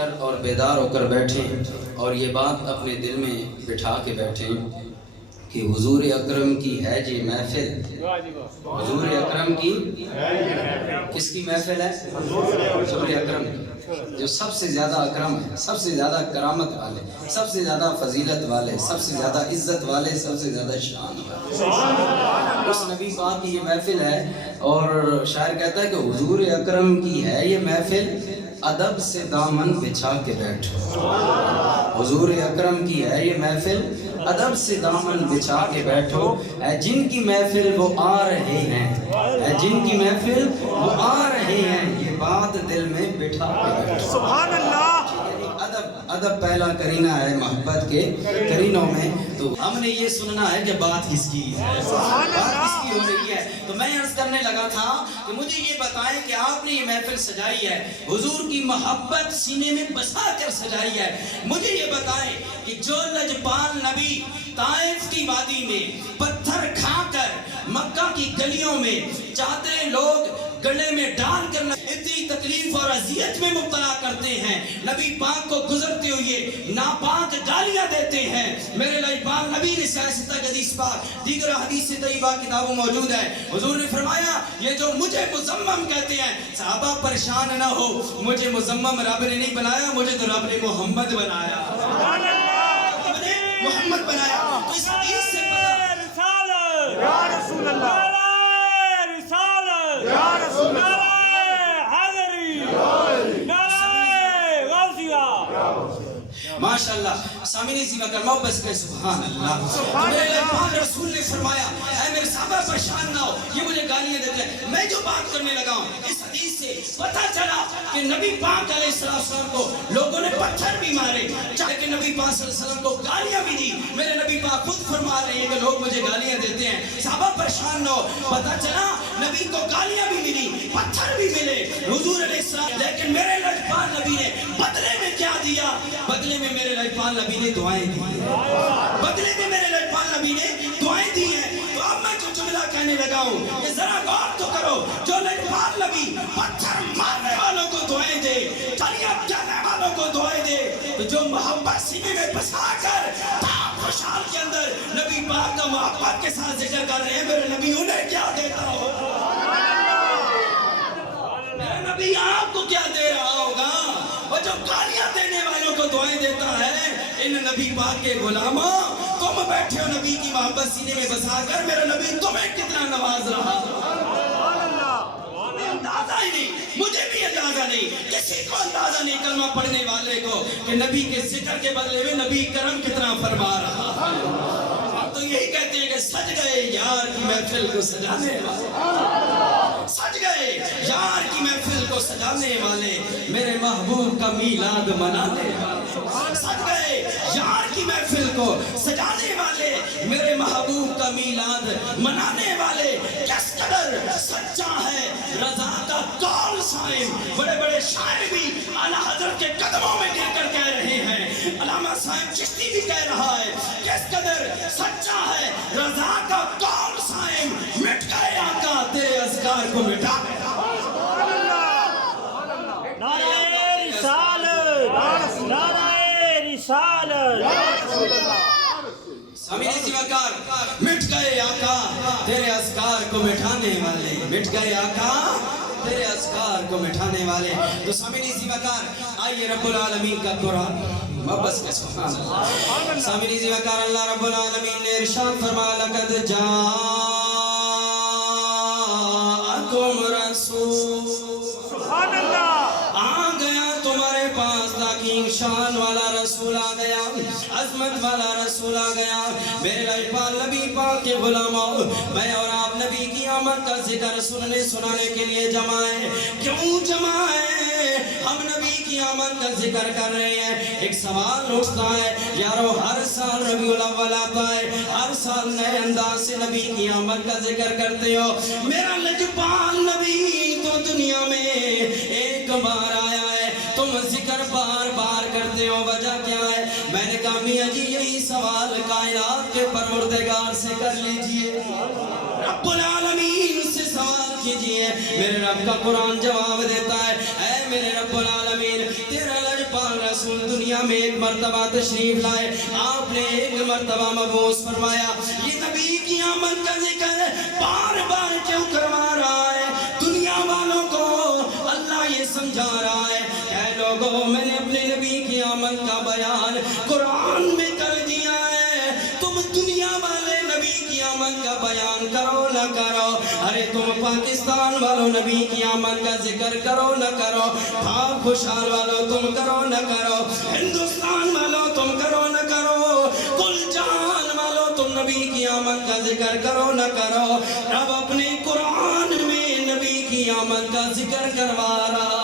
کر اور بیدار ہو کر بیٹھیں اور یہ بات اپنے دل میں بٹھا کے بیٹھیں کہ حضور اکرم کی ہے جی محفل. حضور اکرم کی کس کی محفل ہے؟ حضور اکرم کی، جو سب سے زیادہ اکرم ہے، سب سے زیادہ کرامت والے، سب سے زیادہ فضیلت والے، سب سے زیادہ عزت والے، سب سے زیادہ شان والے، اس نبی پاک کی یہ محفل ہے. اور شاعر کہتا ہے کہ حضور اکرم کی ہے یہ محفل، ادب سے دامن بچھا کے بیٹھو. حضور اکرم کی ہے یہ محفل، ادب سے دامن بچھا کے بیٹھو. اے جن کی محفل وہ آ رہے ہیں، اے جن کی محفل وہ آ رہے ہیں، یہ بات دل میں بٹھا کے بیٹھو. سبحان اللہ. ادب پہلا کرینہ ہے محبت کے کرینوں میں. تو ہم نے یہ سننا ہے کہ بات کس کی ہے، بات کس کی ہو رہی ہے. تو میں عرض کرنے لگا تھا کہ مجھے یہ بتائیں کہ آپ نے یہ محفل سجائی ہے، حضور کی محبت سینے میں بسا کر سجائی ہے. مجھے یہ بتائیں کہ جو لجپال نبی طائف کی وادی میں پتھر کھا کر مکہ کی گلیوں میں چادریں لوگ گلے میں ڈال کر اتنی تکلیف اور اذیت میں مبتلا کرتے ہیں، نبی پاک کو گزرتے ہوئے ناپاک گالیاں دیتے ہیں، میرے لجپال نبی نے سیاستہ حدیث پاک دیگر حدیث طیبہ کتابوں موجود ہے. حضور نے فرمایا یہ جو مجھے مزمم کہتے ہیں، صحابہ پریشان نہ ہو، مجھے مزمم رب نے نہیں بنایا، مجھے تو رب نے محمد بنایا، رب نے محمد بنایا. تو اس حدیث سے پتہ رسالت یا رسول اللہ، یا رسول اللہ، ماشاءاللہ. سامعین زیبا کر محبت کے سبحان اللہ. میرے پاک رسول نے فرمایا اے میرے صحابہ پریشان نہ ہو، یہ مجھے گالیاں دیتے ہیں. میں جو بات کرنے لگا ہوں اس حدیث سے پتہ چلا کہ نبی پاک علیہ السلام کو لوگوں نے پتھر بھی مارے، لیکن نبی پاک صلی اللہ علیہ وسلم کو گالیاں بھی دی. میرے نبی پاک خود فرما رہے ہیں کہ لوگ مجھے گالیاں دیتے ہیں، صحابہ پریشان نہ ہو. پتہ چلا نبی کو گالیاں بھی ملی، پتھر بھی ملے حضور علیہ السلام، لیکن میرے لجپال نبی نے بدلے میں کیا دیا؟ بدلے میں میرے لجپال نبی نے دعائیں دی، بدلے میں میرے لجپال نبی نے دعائیں دی ہیں. تو اب میں جو جملہ کہنے لگا ہوں کہ ذرا غور تو کرو، جو لجپال نبی پتھر مارنے والوں کو دعائیں دے، تالیاں بجانے والوں کو دعائیں دے، تو جو محبت سینے میں بسا کر پاک خوشحال کے اندر نبی پاک کا محبت کے ساتھ ذکر کر رہے ہیں، میرے نبی انہیں کیا دیتا ہو؟ میرا نبی آپ کو کیا دے رہا ہوگا؟ اور جو گالیاں دینے والوں کو دعائیں دیتا ہے، ان نبی پاک کے غلاموں تم بیٹھے ہو نبی کی محبت سینے میں بسا کر، میرا نبی تمہیں کتنا نواز رہا. اندازہ ہی نہیں، مجھے بھی اندازہ نہیں، کسی کو اندازہ نہیں کلمہ پڑھنے والے کو کہ نبی کے ذکر کے بدلے میں نبی کرم کتنا فرما رہا. اب تو یہی کہتے ہیں کہ سج گئے یار کی محفل کو سجانے والے، سج گئے یار کی محفل کو سجانے والے، میرے محبوب کا میلاد منانے والے، سج گئے یار کی محفل کو سجانے والے، میرے محبوب کا میلاد منانے والے. کس قدر سچا ہے رضا کا قول صائم. بڑے بڑے شاعر بھی اعلیٰ حضرت کے قدموں میں گر کر کہہ رہے ہیں، علامہ صاحب چشتی بھی کہہ رہا ہے، کس قدر سچا ہے رضا کا قول صائم. مٹ گئے آقا تیرے اذکار کو مٹا دے. نعرہ رسالت، نعرہ رسالت. سامعین زیباکار، مٹ گئے آقا تیرے اذکار کو مٹھانے والے، مٹ گئے آقا تیرے اذکار کو مٹھانے والے. تو سامعین زیباکار آئیے رب العالمین کا قرآن محبت کے سبحان اللہ. سامعین زیباکار اللہ رب العالمین نے ارشاد فرمایا لقد جاءکم رسول، سبحان اللہ. آ گیا تمہارے پاس تاکہ شان والا رسول آ گیا، عظمت والا رسول آ گیا. میرے لجپال نبی پاک کے غلاموں، میں اور آپ نبی کی آمد کا ذکر سننے سنانے کے لیے جمع ہیں. کیوں جمع ہیں؟ ہم نبی کی آمد کا ذکر کر رہے ہیں. ایک سوال اٹھتا ہے یارو، ہر سال ربیع الاول آتا ہے، ہر سال نئے انداز سے نبی کی آمد کا ذکر کرتے ہو. میرا لجپال نبی تو دنیا میں ایک بار آیا ہے، تم ذکر بار بار کرتے ہو، وجہ کیا ہے؟ میں نے کہا میاں جی یہی سوال کائنات کے پروردگار سے کر لیجئے، رب العالمین سے سوال کیجئے. میرے رب کا قرآن جواب دیتا ہے، اے میرے رب العالمین تیرا پاک رسول دنیا میں ایک مرتبہ تشریف لائے، آپ نے ایک مرتبہ مبعوث فرمایا۔ یہ نبی کی آمد کا ذکر بار بار کیوں کروا رہا ہے؟ دنیا والوں کو اللہ یہ سمجھا رہا ہے، اے لوگوں میں نے اپنے نبی کی آمد کا بیان قرآن میں کر دیا ہے، تم دنیا والے نبی کی آمد کا بیان کرو نہ کرو، ارے تم پاکستان والوں نبی کی آمد کا ذکر کرو نہ کرو، بھاگ خوشحال والوں تم کرو نہ کرو، ہندوستان والوں تم کرو نہ کرو، کل جہان والوں تم نبی کی آمد کا ذکر کرو نہ کرو، رب اپنے قرآن میں نبی کی آمد کا ذکر کروا رہا۔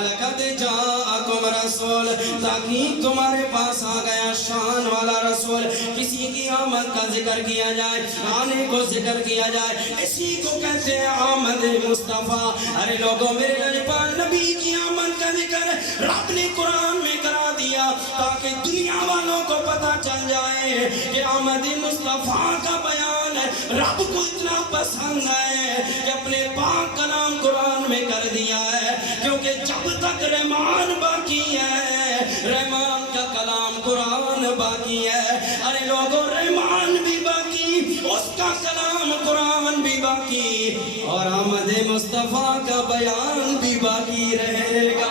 لقد جاءکم رسول، تاکہ تمہارے پاس آ گیا شان والا رسول۔ کسی کی آمد کا ذکر کیا جائے، آنے کو ذکر کیا جائے، اسی کو کہتے ہیں آمد مصطفیٰ۔ ارے لوگوں میرے نجپال نبی کی آمد کا ذکر رب نے قرآن میں کرا دیا تاکہ دنیا والوں کو پتا چل جائے کہ آمد مصطفیٰ کا بیان رب کو اتنا پسند ہے کہ اپنے پاک کلام قرآن میں کر دیا ہے، کیونکہ جب تک رحمان باقی ہے، رحمان کا کلام قرآن باقی ہے۔ ارے لوگوں رحمان بھی باقی، اس کا کلام قرآن بھی باقی، اور آمد مصطفیٰ کا بیان بھی باقی رہے گا۔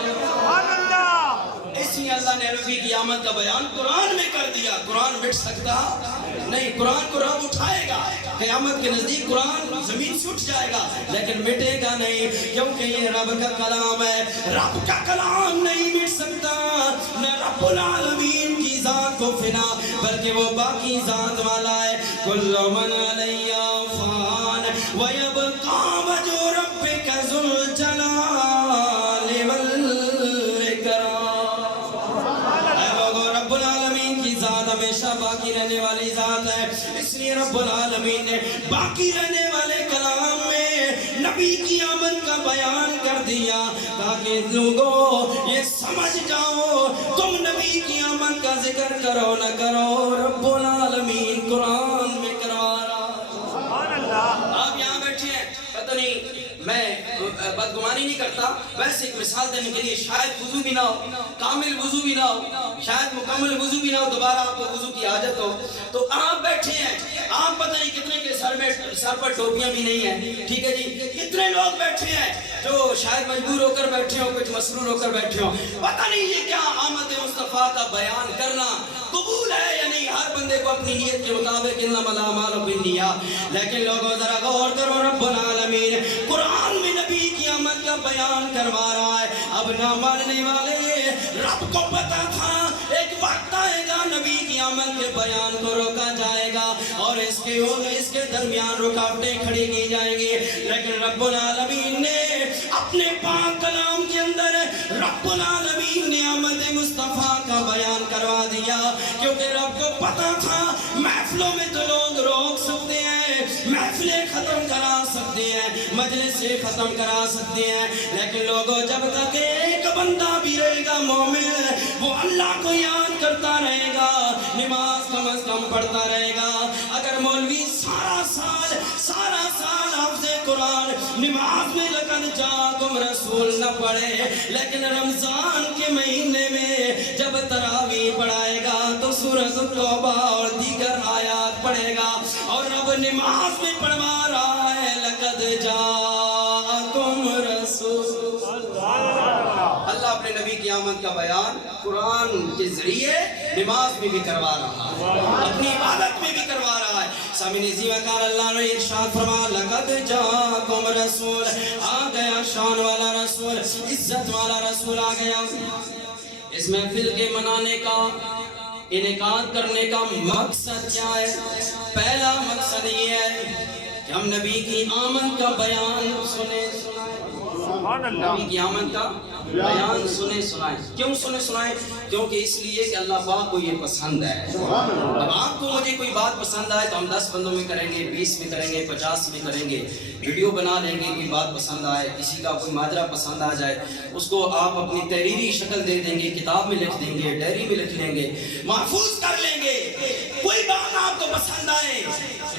اسی اللہ نے نبی کی آمد کا بیان قرآن میں کر دیا۔ قرآن مٹ سکتا نہیں، قرآن کو رب اٹھائے گا، قیامت کے نزدیک قرآن زمین سے اٹھ جائے گا لیکن مٹے گا نہیں، کیونکہ یہ رب کا کلام ہے۔ رب کا کلام نہیں مٹ سکتا، نہ رب العالمین کی ذات کو فنا، بلکہ وہ باقی ذات والا ہے۔ کل من علیہ فان ویبقى وجہ ربک ذو الجلال والاکرام۔ رب العالمین کی ذات ہمیشہ باقی رہنے والی ذات ہے، اس لیے رب العالمین نے باقی رہنے والے کلام میں نبی کی آمد کا بیان کر دیا تاکہ لوگوں یہ سمجھ جاؤ تم نبی کی آمد کا ذکر کرو نہ کرو، رب العالمین قرآن میں کروا رہا۔ آپ یہاں بیٹھے ہیں، پتہ نہیں میں بدگمانی نہیں کرتا، ویسے ایک مثال دینے کے لیے شاید وضو بھی نہ ہو، کامل وضو بھی نہ ہو، شاید مکمل وضو بھی نہ ہو، دوبارہ آپ کو وضو کی حاجت ہو، تو آپ بیٹھے ہیں، آپ پتہ نہیں کتنے کے سر پر ٹوپیاں بھی نہیں ہیں، ٹھیک ہے جی، کتنے لوگ بیٹھے ہیں جو شاید مجبور ہو کر بیٹھے ہوں، کچھ مسرور ہو کر بیٹھے ہوں، پتہ نہیں یہ کیا آمد مصطفیٰ کا بیان کرنا قبول ہے یا نہیں، ہر بندے کو اپنی نیت کے مطابق انما الاعمال بالنیات۔ لیکن لوگوں ذرا غور کرو، رب العالمین قرآن میں نبی کی آمد کا بیان کروا رہا ہے۔ اب نہ ماننے والے، رب کو پتا تھا ایک وقت آئے گا نبی کی آمد کے بیان کو روکا جائے گا اور اس کے درمیان رکاوٹیں کھڑی کی جائیں گی، لیکن رب العالمین نے اپنے پاک کلام کے اندر رب العالمین نے آمد مصطفیٰ کا بیان کروا دیا، کیونکہ رب کو پتا تھا محفلوں میں تو لوگ روک سکتے ہیں، محفلیں ختم کرا سکتے ہیں، مجلسیں ختم کرا سکتے ہیں، لیکن لوگوں جب تک ایک بندہ بھی رہے گا مومن، وہ اللہ کو یاد کرتا رہے گا، نماز کم از کم پڑھتا رہے گا۔ اگر مولوی سارا سال حافظ قرآن نماز میں لقد جاءکم رسول نہ پڑھے، لیکن رمضان کے مہینے میں جب تراویح پڑھائے گا تو سورۃ التوبہ اور دیگر آیات پڑھے گا، اور رب نماز میں پڑھوا رہا ہے لقد جاءکم رسول۔ اللہ اپنے نبی کی آمد کا بیان قرآن کے ذریعے نماز میں بھی کروا رہا ہے، اپنی عبادت میں بھی کروا رہا ہے۔ سامعین عزیز وقار اللہ نے ارشاد فرمایا لقد جاءکم رسول، آ گیا شان والا رسول، عزت والا رسول آ گیا۔ اس محفل کے منانے کا، انعقاد کرنے کا مقصد کیا ہے؟ پہلا مقصد یہ ہے کہ ہم نبی کی آمد کا بیان سنیں، نبی کی آمد کا بیان سنائیں۔ کیوں سنائیں؟ کیونکہ اس لیے کہ اللہ پاک کو یہ پسند ہے۔ اب آپ کو مجھے کوئی بات پسند آئے تو ہم 10 بندوں میں کریں گے، 20 میں کریں گے، 50 میں کریں گے، ویڈیو بنا لیں گے، کوئی بات پسند آئے، کسی کا کوئی ماجرا پسند آ جائے، اس کو آپ اپنی تحریری شکل دے دیں گے، کتاب میں لکھ دیں گے، ڈائری میں لکھ لیں گے، محفوظ کر لیں گے۔ کوئی بات آپ کو پسند آئے،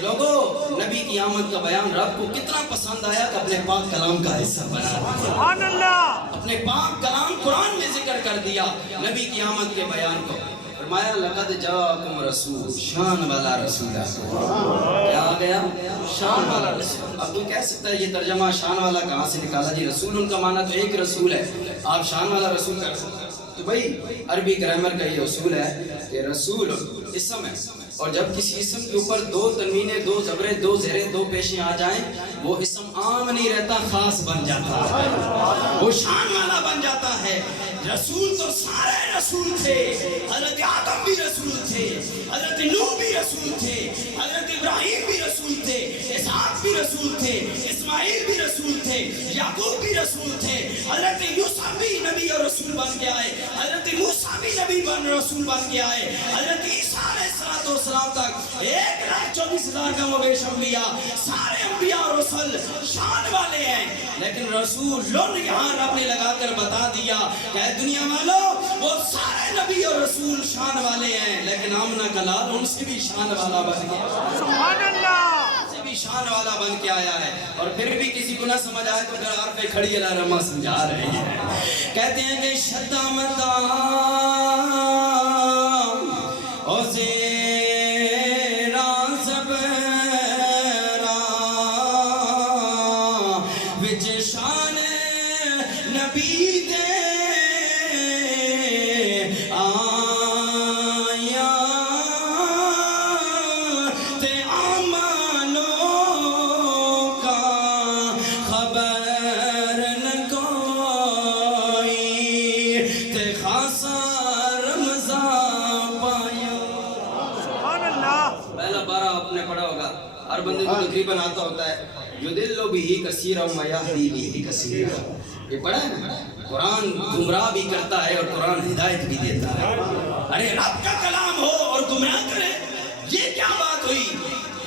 لوگوں نبی کی آمد کا بیان رب کو کتنا پسند آیا کہ اپنے پاک کلام کا حصہ بنا، سبحان اللہ، اپنے پاک پاک کلام قرآن میں ذکر کر دیا نبی کی آمد کے بیان کو. فرمایا لقد جاءکم رسول, شان والا رسول ہے. کیا آ گیا؟ شان والا رسول. اب تو کہہ سکتا ہے یہ ترجمہ شان والا کہاں سے نکالا جی؟ رسول ان کا معنی تو ایک رسول ہے, آپ شان والا رسول کر سکتے ہیں. تو بھائی عربی گرامر کا یہ اصول ہے کہ رسول اسم ہے, اور جب کسی اسم کے اوپر دو تنوینیں, دو زبریں, دو زیریں, دو پیشیں آ جائیں, وہ اسم عام نہیں رہتا, خاص بن جاتا ہے, وہ شان والا بن جاتا ہے. رسول تو سارے رسول تھے, حضرت آدم بھی رسول تھے, حضرت نوح بھی رسول تھے, حضرت ابراہیم بھی رسول تھے, اسحاق بھی رسول تھے, اسماعیل بھی رسول تھے, یعقوب بھی رسول تھے, حضرت یوسف بھی نبی اور رسول بن کے آئے, حضرت موسیٰ بھی نبی رسول بن کے آئے, حضرت عیسیٰ علیہ السلام تک 1,24,000 کا مبیش انبیاء, سارے انبیاء اور رسول شان والے ہیں. لیکن رسول یہاں رب نے لگا کر بتا دیا کہ دنیا والوں وہ سارے نبی اور رسول شان والے ہیں, لیکن آمنہ کا لال ان سے بھی شان والا بن گیا, سبحان اللہ, ان سے بھی شان والا بن کے آیا ہے. اور پھر بھی کسی کو نہ سمجھ آئے تو درار پہ کھڑی الارمہ سمجھا رہے ہیں. کہتے ہیں کہ شدہ مدام او زیران زبران وچ شان نبی دے ہر بندے کو تقریباً آتا ہوتا ہے یُدِلُّ بِهِ كَثِيرًا وَيَهْدِي بِهِ كَثِيرًا. یہ پڑھا ہے نا, قرآن گمراہ بھی کرتا ہے اور قرآن ہدایت بھی دیتا ہے. ارے رب کا کلام ہو اور گمراہ کرے, یہ کیا بات ہوئی؟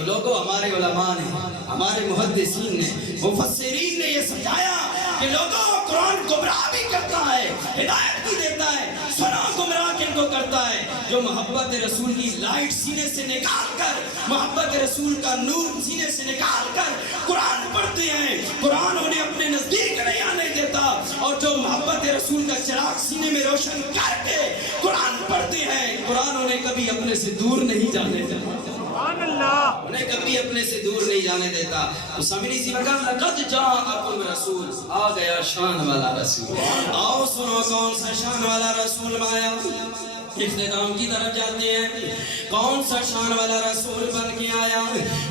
لوگوں ہمارے علماء نے, ہمارے محدثین نے, مفسرین نے یہ سمجھایا کہ لوگوں قرآن گمراہ بھی کرتا ہے, ہدایت بھی دیتا ہے. سنو گمراہ کن کو کرتا ہے؟ جو محبت رسول کی لائٹ سینے سے نکال کر, محبت رسول کا نور سینے سے نکال کر قرآن پڑھتے ہیں, قرآن انہیں اپنے نزدیک نہیں آنے دیتا. اور جو محبت رسول کا چراغ سینے میں روشن کر کے قرآن پڑھتے ہیں, قرآن انہیں کبھی اپنے سے دور نہیں جانے دیتا, انہیں کبھی اپنے سے دور نہیں جانے دیتا. تو سامعین اسی وقت لقد جاءکم رسول, آ گیا شان والا رسول. آؤ سنو کون سا شان والا رسول آیا. اختتام کی طرف جاتے ہیں. کون سا شان والا رسول بن کے آیا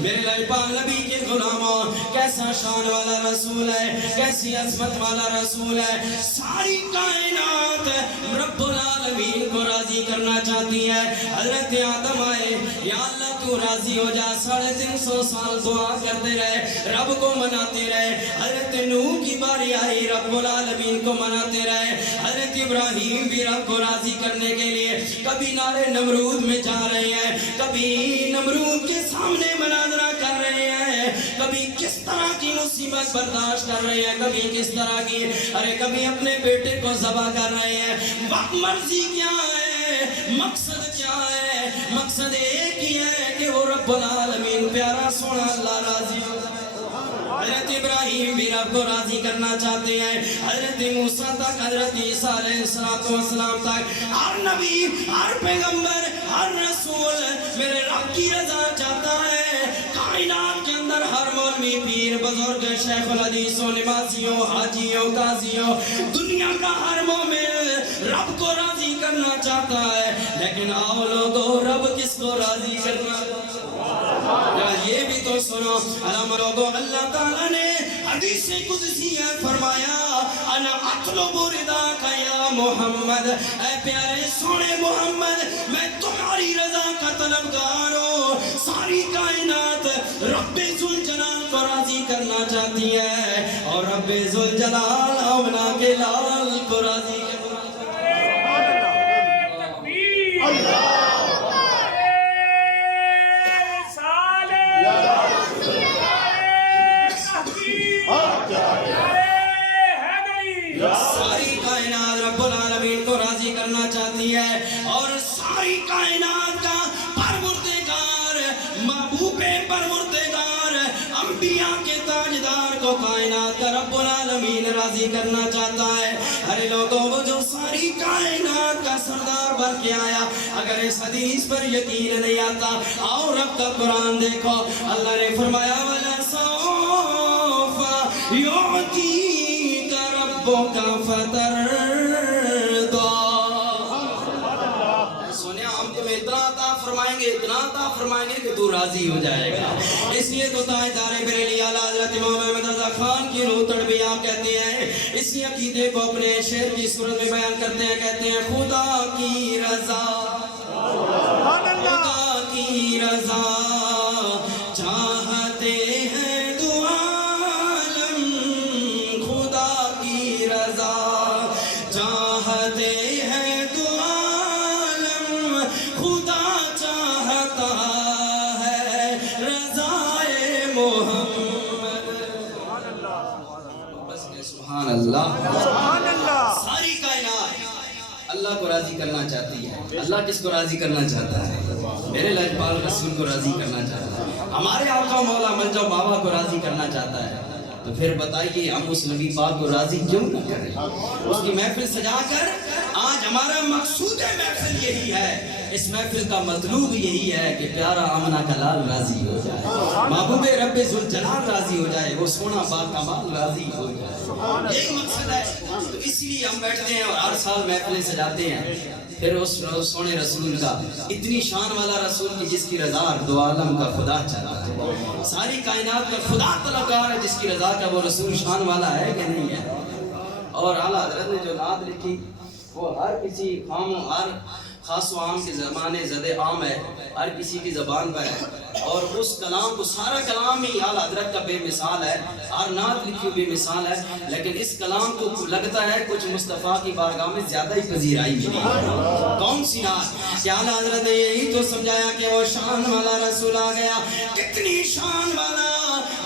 میرے لائپاک نبی کے غلاموں؟ کیسا شان والا رسول ہے, کیسی عظمت والا رسول ہے. ساری کائنات رب العالمین کو راضی کرنا چاہتی ہے. حضرت آدم آئے, یا اللہ تو راضی ہو جا. 350 سال دعا کرتے رہے, رب کو مناتے رہے. حضرت نوح کی باری آئی, رب العالمین کو مناتے رہے. حضرت ابراہیم بھی رب کو راضی کرنے کے لیے کبھی نارے نمرود میں جا رہے ہیں, کبھی نمرود کے سامنے مناظرہ کر رہے ہیں, کبھی کس طرح کی مصیبت برداشت کر رہے ہیں, کبھی کس طرح کی, ارے کبھی اپنے بیٹے کو ذبح کر رہے ہیں. وقت مرضی کیا ہے, مقصد کیا ہے؟ مقصد ایک ہی ہے کہ وہ رب العالمین پیارا سونا اللہ راضی ہو. حضرت ابراہیم بھی رب کو راضی کرنا چاہتے ہیں, حضرت موسیٰ تک, حضرت عیسیٰ علیہ السلام تک, ہر نبی, ہر پیغمبر, ہر رسول میرے رب کی رضا چاہتا ہے. کائنات کے اندر ہر مولوی, پیر, بزرگ, شیخ الحدیثوں, نمازیوں, حاجیوں, قاضیوں, دنیا کا ہر مومن رب کو راضی کرنا چاہتا ہے. لیکن آؤ لوگوں, رب کس کو راضی کرنا؟ یہ بھی تو سنو. اللہ تعالیٰ نے حدیث قدسی فرمایا, انا اطلب رضاک یا محمد, اے پیارے سونے محمد, میں تمہاری رضا کا طلبگار ہوں. ساری کائنات رب ذوالجلال کو راضی کرنا چاہتی ہے, اور رب ذوالجلال اونا کے لال کو راضی کرنا چاہتی ہے. اللہ ساری کائنات رب العالمین کو راضی کرنا چاہتی ہے, اور ساری کائنات کا پروردگار, محبوب پروردگار, انبیاء کے تاجدار کو کائنات کا رب العالمین راضی کرنا چاہتا ہے. ارے لوگوں وہ جو ساری کائنات کا سردار بن کے آیا, اگر اس حدیث پر یقین نہیں آتا آؤ رب کا قرآن دیکھو. اللہ نے فرمایا وَلَسَوْفَ يُعْطِيكَ رَبُّكَ فَتَرْضَىٰ. سونے ہم تمہیں اتنا عطا فرمائیں گے کہ تو راضی ہو جائے گا. اس لیے تو تاجدار بریلی اعلیٰ حضرت امام احمد رضا خان کی روح تڑپی آپ کہتے ہیں, اسی عقیدے کو اپنے شعر کی صورت میں بیان کرتے ہیں. کہتے ہیں خدا کی رضا, خدا کی رضا چاہتے ہیں دو عالم, خدا کی رضا چاہتے ہیں دو عالم, خدا چاہتا ہے رضائے محمد. سبحان اللہ, سبحان اللہ. ساری کائنات اللہ کو راضی کرنا چاہتی ہے. اللہ کس کو راضی کرنا چاہتا ہے؟ میرے لاجپال رسول کو راضی کرنا چاہتا ہے. ہمارے آقا مولا منجو بابا کو راضی کرنا چاہتا ہے. تو پھر بتائیے ہم اس نبی پاک کو راضی کیوں نہ کریں؟ اس کی محفل سجا کر آج ہمارا مقصود محفل یہی ہے, اس محفل کا مطلوب یہی ہے کہ پیارا آمنہ کا لال راضی ہو جائے, محبوب رب ذوالجلال راضی ہو جائے, وہ سونا پاک کمال راضی ہو جائے. یہی مقصد ہے. تو اسی لیے ہم بیٹھتے ہیں اور ہر سال محفلیں سجاتے ہیں. پھر اس سونے رسول کا, اتنی شان والا رسول کی جس کی رضا دو عالم کا خدا چاہتا ہے, ساری کائنات کا خدا طلبگار ہے, جس کی رضا کا وہ رسول شان والا ہے کہ نہیں ہے. اور اعلیٰ حضرت نے جو نعت لکھی وہ ہر کسی ہر خاص و عام کے زمانے زد عام ہے, ہر کسی کی زبان پر ہے. اور اس کلام کو, سارا کلام ہی اعلیٰ حضرت کا بے مثال ہے, ہر نعت لکھی بے مثال ہے, لیکن اس کلام کو لگتا ہے کچھ مصطفیٰ کی بارگاہ میں زیادہ ہی پذیرائی ملی ہے. کون سی نعت کہ اعلیٰ حضرت نے یہی تو سمجھایا کہ وہ شان والا رسول آ گیا. کتنی شان والا,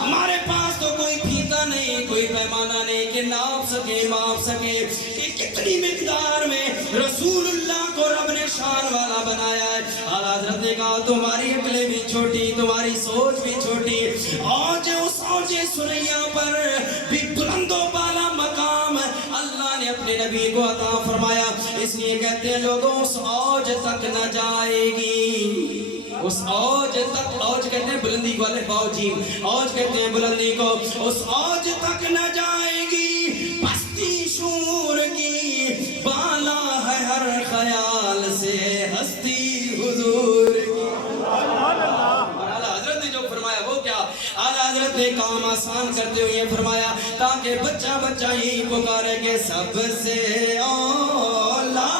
ہمارے پاس تو کوئی پھیتا نہیں, کوئی پیمانہ نہیں کہ ناپ سکے ماپ سکے کہ کتنی مقدار میں رسول اللہ کو رب نے شان والا بنایا ہے. اعلیٰ حضرت نے کہا تمہاری عقلیں بھی چھوٹی, تمہاری سوچ بھی چھوٹی, اور اس اوج سریا پر بھی بلند و بالا مقام اللہ نے اپنے نبی کو عطا فرمایا. اس لیے کہتے ہیں لوگوں اس اوج تک نہ جائے گی, اس اوج تک, اوج کہتے ہیں بلندی کو, الف باء جیم, اوج کہتے ہیں بلندی کو, اس اوج تک نہ جائے گی پستی شور کی, بالا ہے ہر خیال سے ہستی حضور کی. اور اعلیٰ حضرت نے جو فرمایا وہ کیا, اعلیٰ حضرت نے کام آسان کرتے ہوئے فرمایا تاکہ بچہ بچہ یہی پکارے کہ سب سے اولا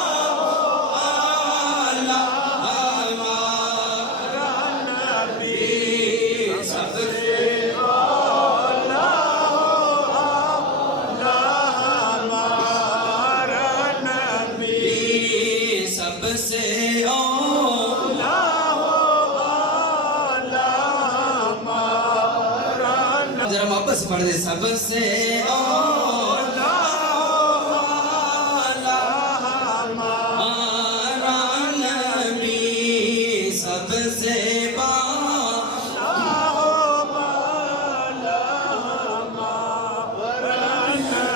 پڑھ دے سب سے اولا ہمارا نبی, سب سے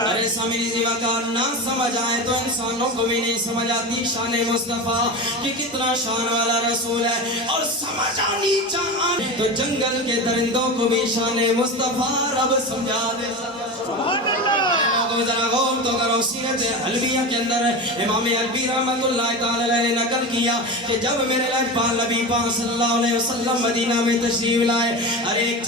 ارے سامری زیوہ کا نہ سمجھ آئے تو انسانوں کو بھی نہیں سمجھ آتی شان مصطفیٰ کہ کتنا شان والا رسول ہے. اور سمجھ آنی چاہے تو جنگل کے درندوں کو بھی شان مصطفیٰ رب سمجھا دے. ذرا غور تو کرو, سیرت حلبیہ کے اندر امام حلبی رحمت اللہ تعالی علیہ نے نقل کیا کہ جب میرے لاجپال نبی پاک صلی اللہ علیہ وسلم مدینہ میں تشریف لائے, ارے ایک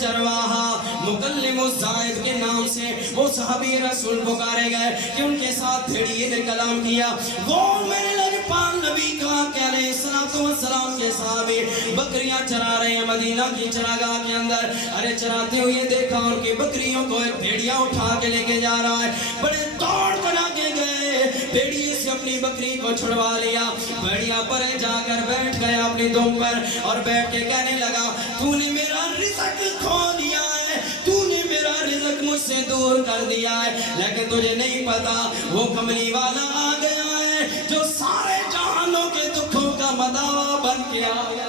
چرواہا مکلم الزائد کے نام سے وہ صحابی رسول پکارے گئے کہ ان کے ساتھ بھیڑیے نے کلام کیا. وہ میرے لاجپال نبی کا کہ علیہ السلام کے صحابی بکریاں چرا رہے ہیں مدینہ کی چراگاہ کے اندر. ارے چراتے ہوئے دیکھا ان کی بکریوں کو ایک بھیڑیا اٹھا کے لے کے جا رہا ہے. بڑے دوڑ کر آگے گئے, بھیڑیے سے اپنی بکری کو چھڑوا لیا. بھیڑیا پرے جا کر بیٹھ گیا اپنی دم پر اور بیٹھ کے کہنے لگا تو نے میرا رزق کھو دیا ہے, تو نے میرا رزق مجھ سے دور کر دیا ہے, لیکن تجھے نہیں پتا وہ کملی والا آ گیا ہے جو سارے جہانوں کے دکھوں کا مداوا بن کے آ گیا.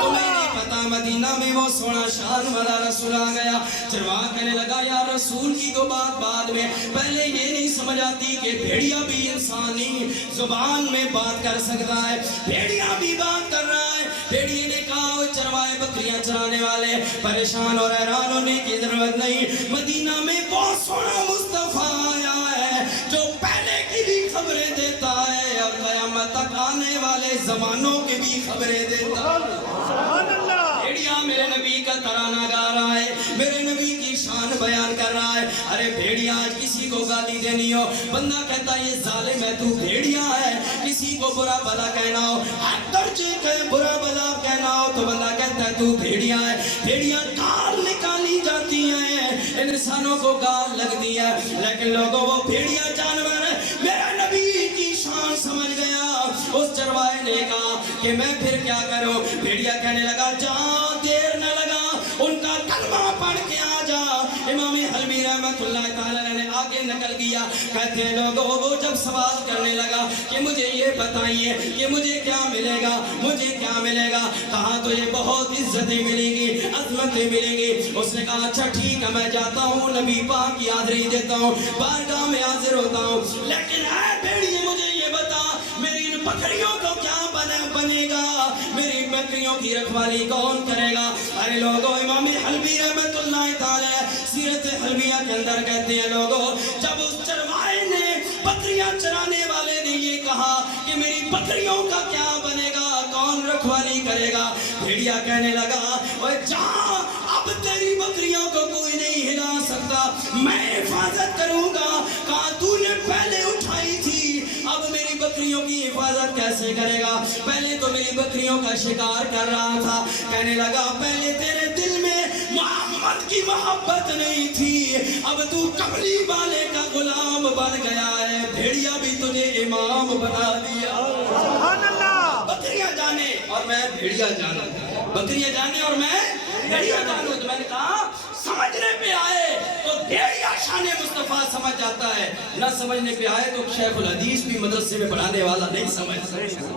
تمہیں نہیں پتا مدینہ میں وہ سونا شان والا رسول آ گیا. چرواہ کہنے لگا یا رسول کی تو بات بعد میں, پہلے یہ نہیں سمجھ آتی کہ بھیڑیا بھی انسانی زبان میں بات کر سکتا ہے, بھیڑیا بھی بات کر رہا ہے. بھیڑیے نے کہا وہ چروائے بکریاں چرانے والے پریشان اور حیران ہونے کی ضرورت نہیں, مدینہ میں بہت سونا مصطفیٰ آیا ہے جو پہلے کی بھی خبریں دیتا ہے اور قیامت تک آنے والے زمانوں کی بھی خبریں دیتا ہے. سبحان اللہ. بھیڑیا میرے نبی کا ترانہ گا رہا ہے, میرے نبی کی شان بیان کر رہا ہے. ارے بھیڑیا آج کسی کو گالی دینی ہو, بندہ کہتا ہے یہ ظالم ہے تو بھیڑیا ہے. کسی کو برا بھلا کہنا ہو, ہر درجے کا برا بھلا کہنا ہو تو بندہ کہتا ہے تو بھیڑیا ہے. بھیڑیا گال نکالی جاتی ہیں, انسانوں کو گال لگتی ہے, لیکن لوگوں وہ بھیڑیا جانور ہے. میرا نبی کی شان سمجھ گیا. اس چرواہے نے کہا کہ میں پھر کیا کروں. بھیڑیا کہنے لگا جا, دیر نہ لگا, ان کا کلمہ پڑھ کے آ جا. امام حلبی رحمت اللہ تعالیٰ نے آگے نکل گیا. کہتے ہیں لوگوں وہ جب سوال کرنے لگا کہ مجھے یہ بتائیے کہ مجھے کیا ملے گا, مجھے کیا ملے گا, کہا تو یہ بہت عزتیں ملیں گی, عظمتیں ملیں گی. اس نے کہا اچھا ٹھیک ہے میں جاتا ہوں, نبی پاک کی حاضری دیتا ہوں, بارگاہ میں حاضر ہوتا ہوں, لیکن اے بھیڑیے مجھے یہ بتا میری ان بکریوں کو کیا بنے گا, میری بکریوں کی رکھوالی کون کرے گا. ارے لوگوں امام حلبی رحمت اللہ تعالی سیرت حلبیہ کے اندر کہتے ہیں لوگوں جب اس چرواہے نے بکریاں چرانے والے نے یہ کہا کہ میری بکریوں کا کیا بنے گا, کون رکھوالی کرے گا, بھیڑیا کہنے لگا اوے جا, اب تیری بکریوں کو کوئی نہیں ہلا سکتا, میں حفاظت کروں گا. کہا تو نے پہلے اٹھائی تھی, اب میری بکریوں کی حفاظت کیسے کرے گا, پہلے تو میری بکریوں کا شکار کر رہا تھا. کہنے لگا پہلے تیرے دل میں محمد کی محبت نہیں تھی, اب تو کملی والے کا غلام بن گیا ہے, بھیڑیا بھی تجھے امام بنا دیا. سبحان اللہ. بکریاں جانے اور میں بھیڑیا جانوں, بکریاں جانے اور میں بھیڑیا جانوں. تو میں نے کہا سمجھنے پہ آئے تو بھیڑیا شان مصطفیٰ سمجھ جاتا ہے, نہ سمجھنے پہ آئے تو شیخ الحدیث بھی مدرسے میں پڑھانے والا نہیں سمجھ سکتا.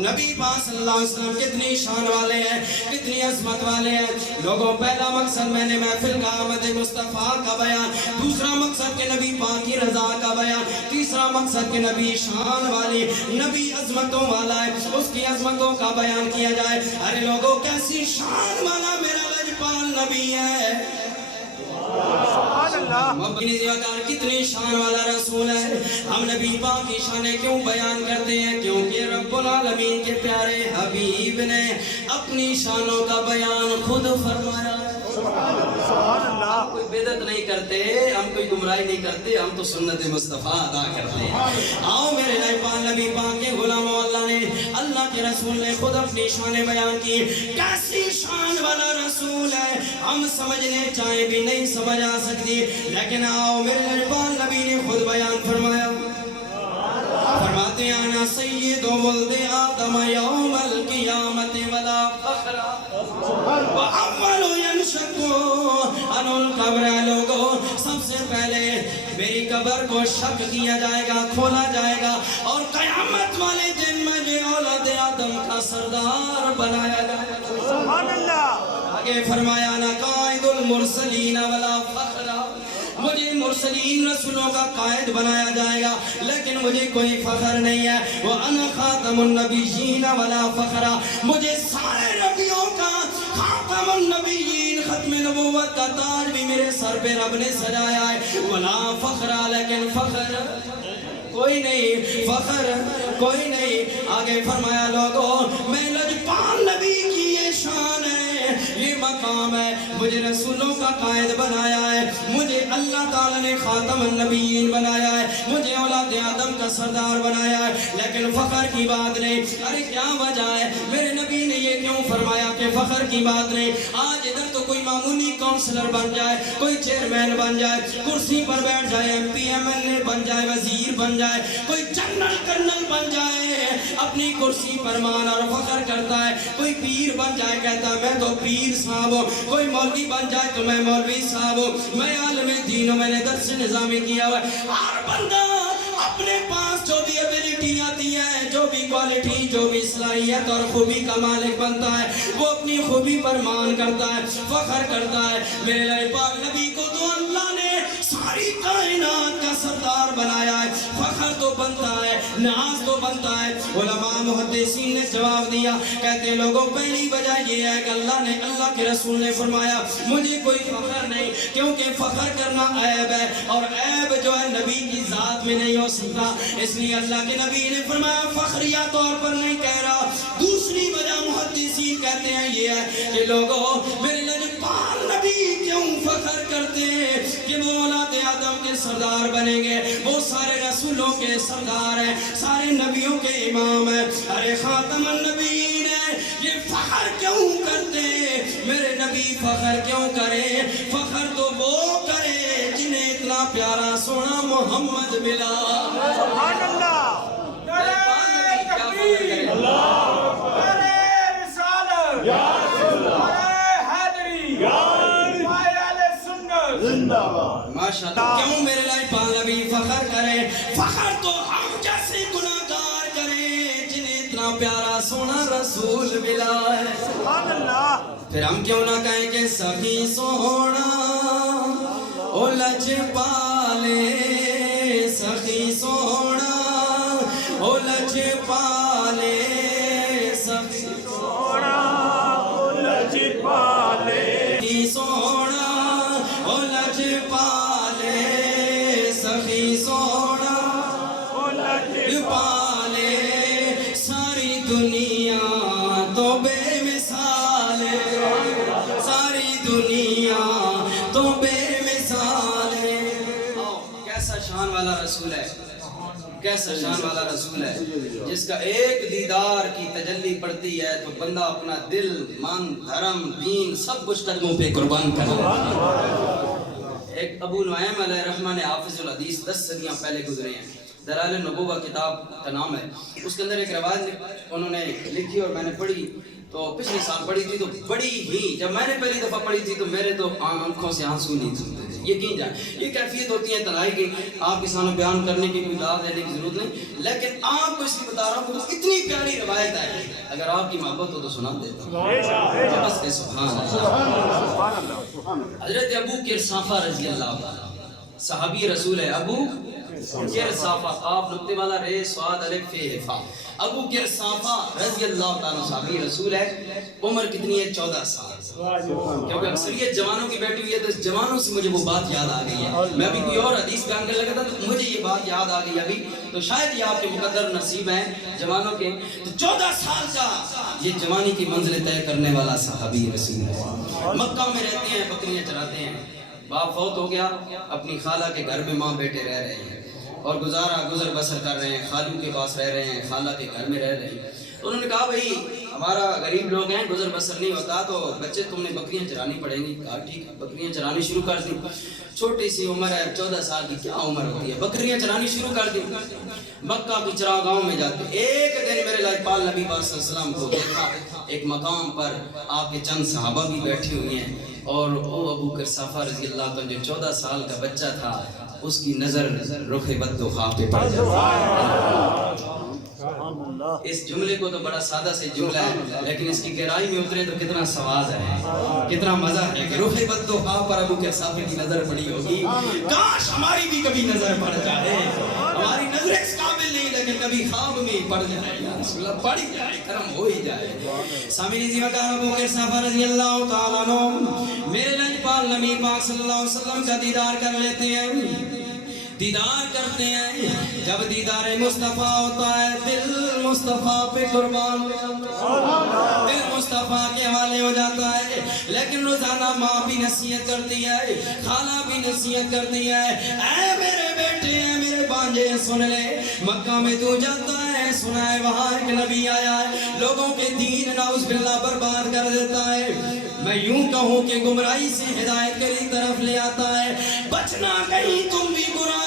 نبی پاک صلی اللہ علیہ وسلم کتنی شان والے ہیں, کتنی عظمت والے ہیں. لوگوں پہلا مقصد میں نے محفل کا آمد مصطفیٰ کا بیان, دوسرا مقصد کہ نبی پاک کی رضا کا بیان, تیسرا مقصد کہ نبی شان والی, نبی عظمتوں والا ہے, اس کی عظمتوں کا بیان کیا جائے. ارے لوگوں کیسی شان والا میرا لجپال نبی ہے, سبحان اللہ. کتنی شان والا رسول ہے. ہم نبی پاک کی شانیں کیوں بیان کرتے ہیں, کیونکہ رب العالمین کے پیارے حبیب نے اپنی شانوں کا بیان خود فرمایا. سبحان اللہ. ہم کوئی بدعت نہیں کرتے, ہم کوئی گمراہی نہیں کرتے, ہم تو سنت مصطفیٰ ادا کرتے ہیں. آؤ میرے نبی پاک کے غلاموں, اللہ کے رسول نے خود اپنی شانیں بیان کی. کیسی شان والا رسول ہے, ہم سمجھنے چاہیں بھی نہیں سمجھ آ سکتی, لیکن آؤ میرے نبی نے خود بیان فرمایا. فرماتے ہیں انا سید ولد آدم یوم القیامت ولا فخر واول ینشق عن القبر. لوگوں سب سے پہلے میری قبر کو شق کیا جائے گا, کھولا جائے گا, اور قیامت والے دن مجھے اولاد آدم کا سردار بنایا جائے گا. سبحان اللہ. آگے فرمایا انا قائد المرسلین ولا فخر, مجھے مرسلین رسولوں کا قائد بنایا جائے گا, لیکن مجھے کوئی فخر نہیں ہے. وَأَنَا خَاتَمُ النَّبِيِّينَ وَلَا فَخْرَ, مجھے سارے نبیوں کا خاتم النبیین, ختم نبوت کا تاج بھی میرے سر پہ رب نے سجایا ہے. وَلَا فَخْرَ, لیکن فخر کوئی نہیں, فخر کوئی نہیں. آگے فرمایا لوگوں میں لجپال نبی کی یہ شان ہے, یہ مقام ہے, مجھے رسولوں کا قائد بنایا ہے, مجھے اللہ تعالیٰ نے خاتم النبیین بنایا ہے, مجھے اولاد آدم کا سردار بنایا ہے, لیکن فخر کی بات نہیں. ارے کیا وجہ ہے, میرے نبی نے یہ کیوں فرمایا کہ فخر کی بات نہیں. آج ادھر تو کوئی معمولی کونسلر بن جائے, کوئی چیئرمین بن جائے, کرسی پر بیٹھ جائے, M P M L A بن جائے, وزیر بن جائے, کوئی جنرل کرنل بن جائے, اپنی کرسی پر مان اور فخر کرتا ہے. کوئی پیر بن جائے کہتا ہے میں تو پیر صاحب ہوں, کوئی مولوی بن جائے تو میں مولوی صاحب ہوں, میں عالم دین ہوں, میں نے درس نظامی کیا ہوا ہے. ہر بندہ اپنے پاس جو بھی ابیلٹی آتی ہے, جو بھی کوالٹی جو بھی صلاحیت اور خوبی کا مالک بنتا ہے وہ اپنی خوبی پر مان کرتا ہے فخر کرتا ہے میرے لائے پاک نبی کو تو اللہ نے ساری کائنات کا سردار بنایا ہے فخر تو بنتا ہے ناز تو بنتا ہے علماء محدثین نے جواب دیا کہتے ہیں لوگوں پہلی وجہ یہ ہے کہ اللہ کے رسول نے فرمایا مجھے کوئی فخر نہیں کیونکہ فخر کرنا عیب ہے اور عیب جو ہے نبی کی ذات میں نہیں ہو سکتا اس لیے اللہ کے نبی نے فرمایا فخریہ طور پر نہیں کہہ رہا دوسری وجہ محدثین کہتے ہیں یہ ہے کہ لوگوں میرے پاک نبی کیوں فخر کرتے ہیں کہ وہ اولاد آدم کے سردار بنیں گے وہ سارے رسولوں کے سردار ہیں سارے نبیوں کے امام ہیں ارے خاتم النبیین ہے یہ فخر کیوں کرتے ہیں میرے نبی فخر کیوں کرے فخر تو وہ کرے جنہیں اتنا پیارا سونا محمد ملا سبحان اللہ ماشاءاللہ کیوں میرے لائے پاک نبی فخر کرے فخر تو ہم جیسے گناہگار کریں جنہیں اتنا پیارا سونا رسول ملا ہے سبحان اللہ پھر ہم کیوں نہ کہیں کہ سخی سونا او لج پالے سخی سونا او لج پالے سخی سونا او لج پالے سونا او لج پالے سخی سونا او لج پالے ساری دنیا تو بے مثال ہے ساری دنیا تو بے مثال ہے کیسا شان والا رسول ہے کیسا شان والا رسول ہے جس کا ایک دیدار کی تجلی پڑتی ہے تو بندہ اپنا دل من دھرم دین سب کچھ قدموں پہ قربان کرتا ہے ایک ابو نعیم علیہ الرحمہ نے حافظ الحدیث 10 صدیاں پہلے گزرے ہیں دلائل النبوہ کتاب کا نام ہے اس کے اندر ایک روایت انہوں نے لکھی اور میں نے پڑھی تو پچھلے سال پڑھی تھی تو بڑی ہی جب میں نے پہلی دفعہ پڑھی تھی تو میرے تو آنکھوں سے آنسو نہیں سنتے تھے یقین جائیں یہ کیفیت ہوتی ہے تنہائی کی آپ کے سامنے بیان کرنے کی کوئی لاز دینے کی ضرورت نہیں لیکن آپ کو اس لیے بتا رہا ہوں کہ اتنی پیاری روایت ہے اگر آپ کی محبت ہو تو سنا دیتا ہوں بس کہ سبحان اللہ حضرت ابو قرصافہ رضی اللہ عنہ صحابی رسول ہے ابو قرصافہ قاف نقطے والا رے صاد الف فے فا ابو قرصافہ رضی اللہ تعالیٰ صحابی رسول ہے عمر کتنی ہے 14 سال کیونکہ اکثریت جوانوں کی بیٹھی ہوئی ہے تو اس جوانوں سے مجھے وہ بات یاد آ گئی ہے میں ابھی کوئی اور حدیث بیان کرنے لگا تھا تو مجھے یہ بات یاد آ گئی ابھی تو شاید یہ آپ کے مقدر نصیب ہیں جوانوں کے تو 14 سال کا یہ جوانی کی منزل طے کرنے والا صحابی رسول ہے مکہ میں رہتے ہیں بکریاں چراتے ہیں باپ فوت ہو گیا اپنی خالہ کے گھر میں ماں بیٹے رہ رہے ہیں اور گزر بسر کر رہے ہیں خالو کے پاس رہ رہے ہیں خالہ کے گھر میں رہ رہے ہیں انہوں نے کہا بھائی ہمارا غریب لوگ ہیں گزر بسر نہیں ہوتا تو بچے تم نے بکریاں چرانی پڑیں گی کہا ٹھیک ہے بکریاں چرانی شروع کر دی چھوٹی سی عمر ہے 14 سال کی کیا عمر ہوتی ہے بکریاں چرانی شروع کر دی مکہ کی چراگاہوں میں جاتے ایک دن میرے لائق پال نبی پاک صلی اللہ علیہ وسلم کو دیکھا ایک مقام پر آپ کے چند صحابہ بھی بیٹھی ہوئی ہیں اور ابو قرصافہ رضی اللہ عنہ جو 14 سال کا بچہ تھا اس کی نظر رخ بد و خواب پہ پڑ جاتی اس جملے کو تو بڑا سادہ سے جملہ ہے لیکن اس کی گہرائی میں اترے تو کتنا سواز ہے کتنا مزہ ہے کہ رخ بد و خواب پر ابو قرصافہ کی نظر پڑی ہوگی کاش ہماری بھی کبھی نظر پڑ جائے ہماری نظر اس قابل نہیں لیکن کبھی خواب میں پڑ جائے یا رسول اللہ پڑ جائے کرم ہو ہی جائے سامعین جی وقار ابو قرصافہ رضی اللہ تعالیٰ عنہ میرے نجپال نبی پاک صلی اللہ علیہ وسلم کا دیدار کر لیتے ہیں دیدار کرتے ہیں جب دیدار مصطفیٰ ہوتا ہے دل مصطفیٰ پہ قربان دل مصطفیٰ کے حوالے ہو جاتا ہے لیکن روزانہ ماں بھی نصیحت کرتی ہے خالہ بھی نصیحت کرتی ہے اے میرے بیٹے اے میرے بانجے سن لے مکہ میں تو جاتا ہے سنا ہے وہاں ایک نبی آیا ہے لوگوں کے دین نعوذ باللہ برباد کر دیتا ہے میں یوں کہوں کہ گمراہی سے ہدایت کی طرف لے آتا ہے. بچنا کہیں تم بھی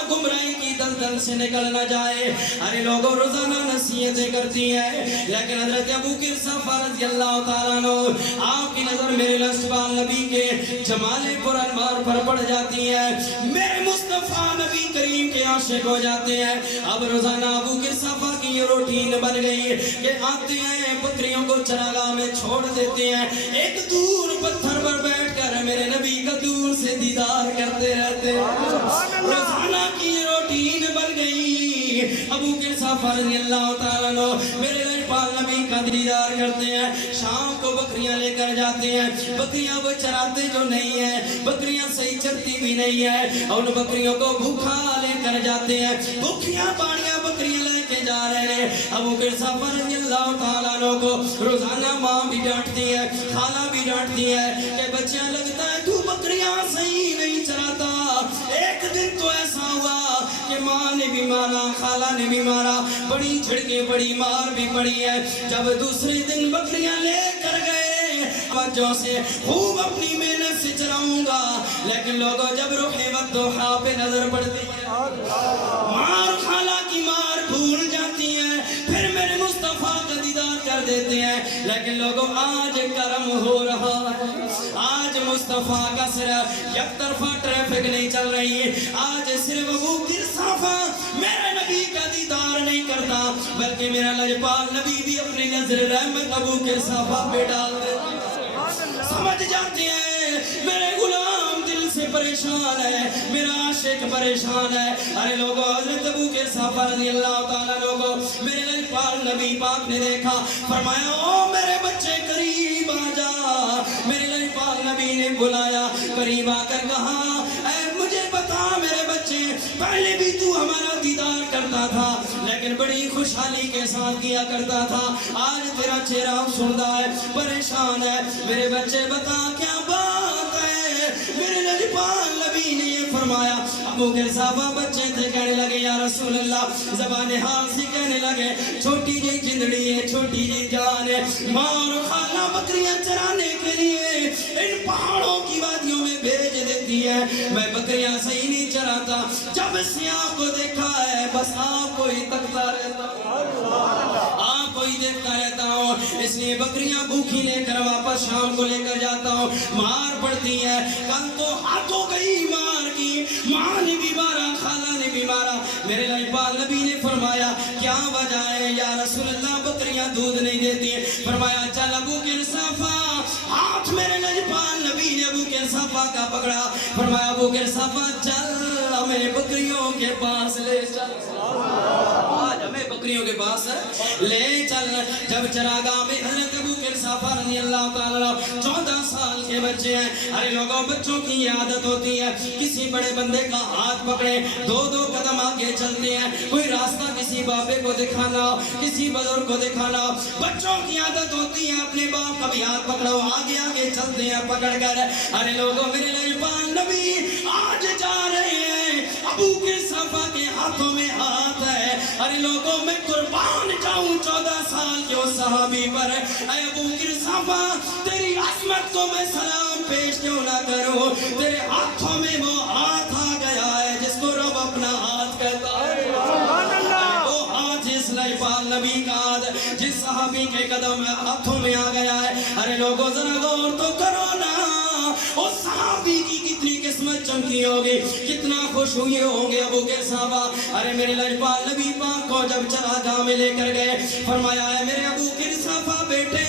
گمراہی کی دلدل سے نکل نہ جائے. ارے لوگوں روزانہ نصیحتیں کرتی ہیں, لیکن حضرت ابو قرصافہ رضی اللہ تعالیٰ عنہ آپ کی نظر میرے لشبال نبی کے جمال پر انوار پر پڑ جاتی ہے, میرے مصطفیٰ نبی کریم کے عاشق ہو جاتے ہیں. اب روزانہ ابو قرصافہ کی یہ روٹین بن گئی کہ آتے ہیں, بکریوں کو چراگاہ میں چھوڑ دیتے ہیں, ایک دور پتھر پر بیٹھ کر میرے نبی کا دور سے دیدار کرتے رہتے ہیں. روزانہ کی یہ روٹین بن گئی. ابو قرصافہ رضی اللہ تعالیٰ عنہ میرے لجپال نبی کا دیدار کرتے ہیں. شام کو بکریاں لے کر جاتے ہیں. بکریاں وہ چراتے جو نہیں ہیں, بکریاں صحیح چرتی بھی نہیں ہیں, اور ان بکریوں کو بھوکھا لے کر جاتے ہیں. بھوکھیاں پاڑیاں بکریاں لے کے جا رہے ہیں. ابو قرصافہ رضی اللہ تعالیٰ عنہ کو روزانہ ماں بھی ڈانٹتی ہے, خالہ بھی ڈانٹتی ہے کہ بچیاں لگتا ہے تو بکریاں صحیح نہیں چراتا. ایک دن تو ایسا ہوا کہ ماں نے بھی مارا, خالہ نے بھی مارا, بڑی جھڑکیں بڑی مار بھی پڑی ہے. جب دوسرے دن بکریاں لے کر گئے, بچوں سے خوب اپنی محنت سے چراؤں گا, لیکن لوگوں جب رخ والضحیٰ پہ نظر پڑتی ہے, مار خالہ کی مار بھول جاتی ہے, پھر میرے مصطفیٰ کا دیدار کر دیتے ہیں. لیکن لوگوں آج کرم ہو رہا ہے, آج مصطفیٰ کا صرف یک طرفہ ٹریفک نہیں چل رہی ہے. آج صرف ابو قرصافہ میرے نبی کا دیدار نہیں کرتا, بلکہ میرا لجپال نبی بھی اپنی نظر رحمت ابو قرصافہ پہ ڈال دیتے ہیں. سمجھ جاتے ہیں میرے غلام دل سے پریشان ہے, میرا عاشق پریشان ہے. ارے لوگوں حضرت ابو قرصافہ رضی اللہ تعالیٰ لوگوں میرے لجپال نبی پاک نے دیکھا, فرمایا او میرے بچے قریب آ جا. میرے لجپال نبی نے بلایا, قریب آ کر کہا اے مجھے بتا میرے بچے, پہلے بھی تو ہمارا دیدار کرتا تھا لیکن بڑی خوشحالی کے ساتھ کیا کرتا تھا, آج تیرا چہرہ افسردہ ہے, پریشان ہے. میرے بچے بتا کیا بات ہے. میرے لجپال نبی نے یہ فرمایا. ابو قرصافہ بچے تھے, کہنے لگے یا رسول اللہ, زبان حال سے کہنے لگے چھوٹی جی جندڑی ہے, چھوٹی جی جان ہے, ماں اور خالہ بکریاں چرانے کے لیے ان پہاڑوں کی وادیوں میں بھیج دیتی ہے, میں بکریاں صحیح نہیں چراتا. جب سے آپ کو دیکھا ہے بس آپ کو ہی تکتا رہتا ہوں, آپ کو ہی دیکھتا رہتا ہوں, اس لیے بکریاں بھوکی لے کر واپس شام کو لے کر جاتا ہوں. مار پڑتی ہے, کل تو ہاتھوں گئی مار کی, ماں نے بھی مارا, خالہ نے بھی مارا. میرے لجپال نبی نے فرمایا کیا وجہ ہے یا رسول اللہ, بکریاں دودھ نہیں دیتی. فرمایا چل ابو قرصافہ. ہاتھ میرے لجپال نبی نے ابو قرصافہ کا پکڑا, فرمایا ابو قرصافہ چل ہمیں بکریوں کے پاس لے چل, آج ہمیں بکریوں کے پاس لے چل. جب چراگاہ میں حضرت ابو قرصافہ رضی اللہ تعالیٰ 14 سال کے بچے ہیں. ارے لوگوں بچوں کی یہ عادت ہوتی ہے, کسی بڑے بندے کا ہاتھ پکڑے 2 قدم آگے چلتے ہیں, کوئی راستہ کسی بابے کو دکھانا, کسی بزرگ کو دکھانا. بچوں کی عادت ہوتی ہے اپنے باپ کا بھی ہاتھ پکڑو, آگے آگے چلتے ہیں پکڑ کر. ارے لوگوں میرے لجپال نبی آج جا رہے ہیں, ابو قرصافہ کے ہاتھوں میں ہاتھ ہے. ارے لوگوں میں قربان جاؤں 14 سال کے اس صحابی پر. اے ابو قرصافہ تیری عظمت کو میں سلام پیش کیوں نہ کروں, تیرے ہاتھوں میں وہ ہاتھ آ گیا ہے جس کو رب اپنا ہاتھ کہتا ہے. وہ ہاتھ جس لجپال نبی کا ہاتھ جس صحابی کے قدم ہاتھوں میں آ گیا ہے. ارے لوگوں ذرا غور تو کرو نا, اس صحابی کی کتنی قسمت چمکی ہوگی, کتنا خوش ہوئے ہوں گے ابو قرصافہ. ارے میرے لجپال نبی پاک کو جب چراگاہ میں لے کر گئے, فرمایا ہے میرے ابو قرصافہ بیٹے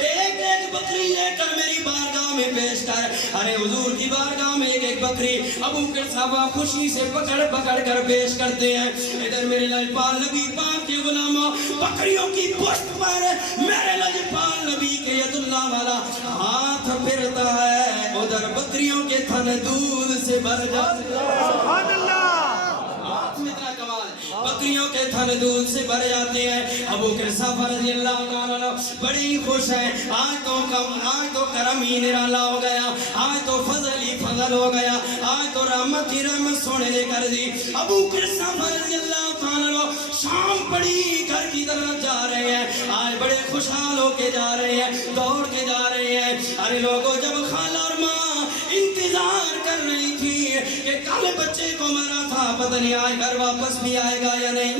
ایک ایک بکری لے کر میری بارگاہ میں پیش کر. ارے حضور کی بارگاہ میں ایک ایک بکری ابو قرصافہ خوشی سے پکڑ کر پیش کرتے ہیں. ادھر میرے لجپال نبی پاک کے غلاموں بکریوں کی پشت پر میرے لجپال نبی کے ید اللہ والا ہاتھ پھرتا ہے, ادھر بکریوں کے تھن دودھ سے بھر جاتے ہیں. سبحان اللہ, ہاتھ میں اتنا کمال, بکریوں کے تھن دودھ سے بھر جاتے ہیں. ابو قرصافہ رضی اللہ تعالیٰ بڑی خوش ہیں, آج تو کرم ہی نرالا ہو گیا, آج تو فضل ہی فضل ہو گیا, آج تو رحمت ہی رحمت سونے نے کر دی. ابو قرصافہ رضی اللہ تعالیٰ شام پڑی گھر کی طرف جا رہے ہیں. آج بڑے خوشحال ہو کے جا رہے ہیں, دوڑ کے جا رہے ہیں. ارے لوگوں, جب خالہ اور ماں انتظار کر رہی تھی کہ کل بچے کو مرا تھا, پتہ نہیں آج گھر واپس بھی آئے گا یا نہیں,